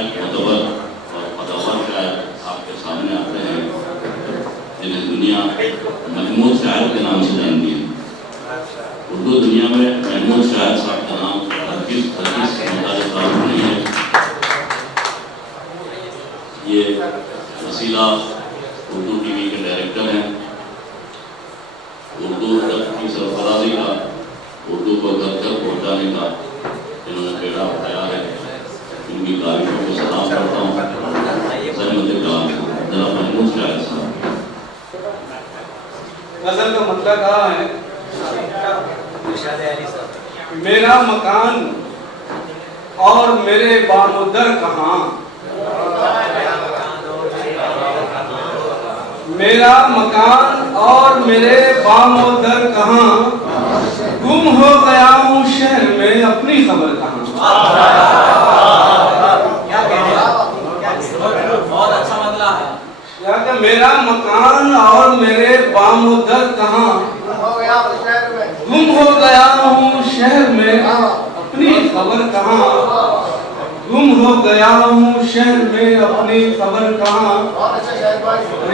शायद मुतबर और अदावर शायर आपके सामने आते हैं जिन्हें दुनिया महमूद शायर के नाम से जानती है। उर्दू दुनिया में महमूद शायर साहब का नाम हरगिज़ मुतारिफ नहीं है। ये वसीला उर्दू टीवी के डायरेक्टर हैं। उर्दू तक की सरफराजी का, उर्दू को घर तक पहुँचाने का इन्होंने बेड़ा उठाया है। इनकी तारीफों को सलाम करता हूँ। जनाब महमूद शायर साहब। गजल का मतलब कहा है, मेरा मकान और मेरे बानोदर कहाँ, मेरा मकान और मेरे बामोदर कहाँ, गुम हो गया हूँ शहर में अपनी खबर कहाँ। बहुत अच्छा मतलब है। क्या मेरा मकान और मेरे बामोदर कहाँ, गुम हो गया हूँ शहर में अपनी खबर कहाँ, गुम हो गया हूँ शहर में अपनी खबर कहाँ। और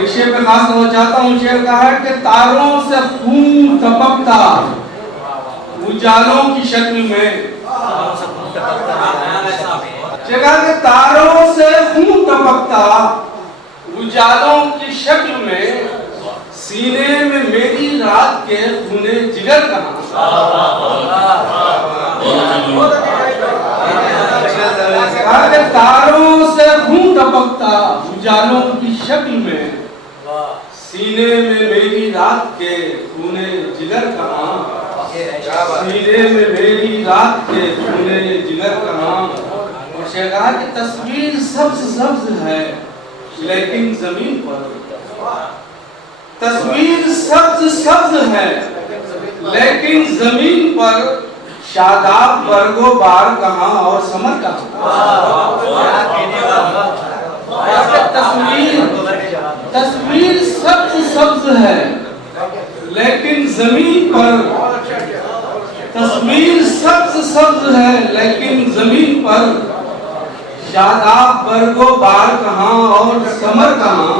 इस शेर पे खास करना चाहता हूँ। शेर कहा है कि तारों से खून टपकता उजालों की शक्ल में, जगह के तारों से खून टपकता उजालों की शक्ल में, सीने में मेरी रात के खूने जिगर कहाँ। तारों से खून टपकता उजालों की शक्ल में, सीने में मेरी रात के खूने जिगर कहाँ, सीने में मेरी रात के खूने जिगर कहाँ। और शेर कहा कि तस्वीर सब्ज सब्ज है लेकिन जमीन पर, तस्वीर सब्ज सब्ज है लेकिन जमीन पर, शादाब बरगो बार कहाँ और समर कहाँ। तस्वीर सब्ज सब्ज है लेकिन जमीन पर, तस्वीर सब्ज सब्ज है लेकिन जमीन पर, शादाब बरगो बार कहाँ और समर कहाँ,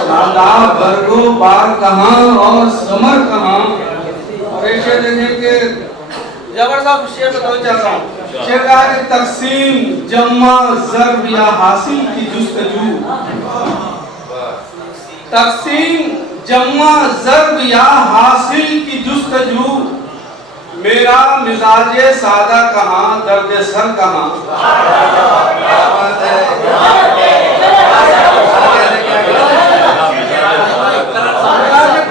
शादाब बरगो बार कहाँ और समर कहाँ। और ऐसे देखेंगे जबरदस्त शेर बताना चाहता हूँ। शेर कहा कि तकसीम जम्मा ज़र्ब या हासिल की जुस्तजू, तकसीम जम्मा ज़र्ब या हासिल की जुस्तजू, मेरा मिजाजे सादा कहाँ दर्द सर कहाँ।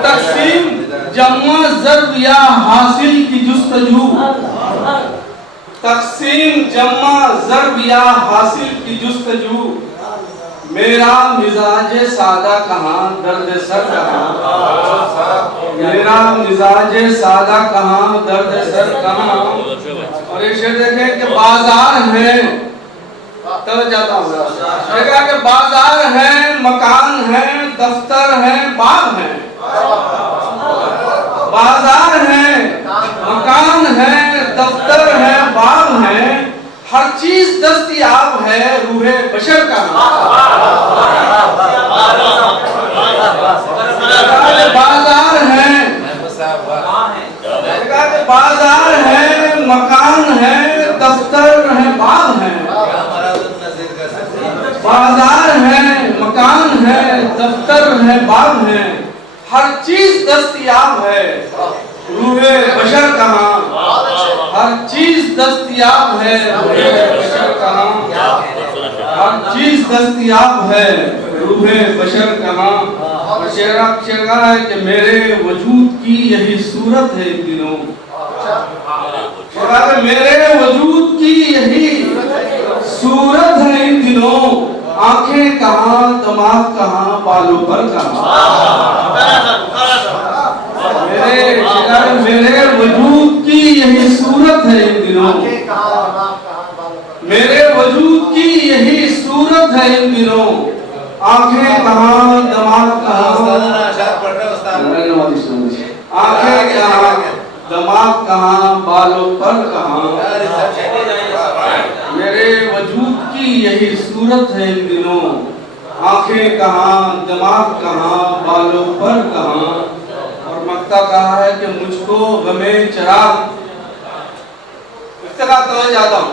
तकसीम जम्मा ज़र्ब या हासिल की जुस्तजू, तकसीम जम्मा ज़र्ब या हासिल की जुस्तजू, मेरा मिजाजे सादा कहाँ दर्द सर कहाँ, मेरा मिजाजे सादा कहाँ दर्द सर कहाँ। और एक शेर देखें कि बाजार है, तब जाता हूँ देखा कि बाजार है, मकान है, दफ्तर है, बाग है, बाजार है, मकान है, दफ्तर है, बाग है, हर चीज दस्तयाब है रूहे बशर का। बाजार है, बाजार है, मकान है, दफ्तर है, बाग है, बाजार है, मकान है, दफ्तर है, बाग है, हर चीज दस्तयाब है रूहे बशर कहाँ, हर चीज दस्तयाब है रूहे बशर कहाँ, हर चीज दस्तयाब है रूहे बशर कहाँ। और शेर कहा है कि मेरे वजूद की यही सूरत है इन दिनों, मेरे वजूद की यही सूरत है इन दिनों, आंखें कहाँ दिमाग कहाँ बालों पर कहाँ। मेरे वजूद की यही सूरत है इन दिनों, मेरे वजूद की यही सूरत है इन दिनों, आंखें कहाँ दिमाग कहाँ, आंखें कहाँ दिमाग कहाँ बालों पर कहाँ। मेरे वजूद की यही सूरत है इन दिनों, आंखें कहाँ, दिमाग कहाँ, बालों पर कहाँ। और मक्ता कहा है कि मुझको गमे चराग, इसका तो जाता हूँ,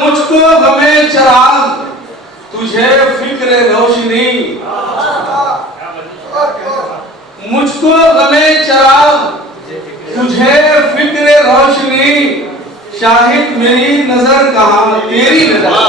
मुझको गमे चराग, तुझे फिक्र रोशनी, मुझको गमे चराग, तुझे फिक्र रोशनी, शाहिद मेरी नजर कहाँ, तेरी नजर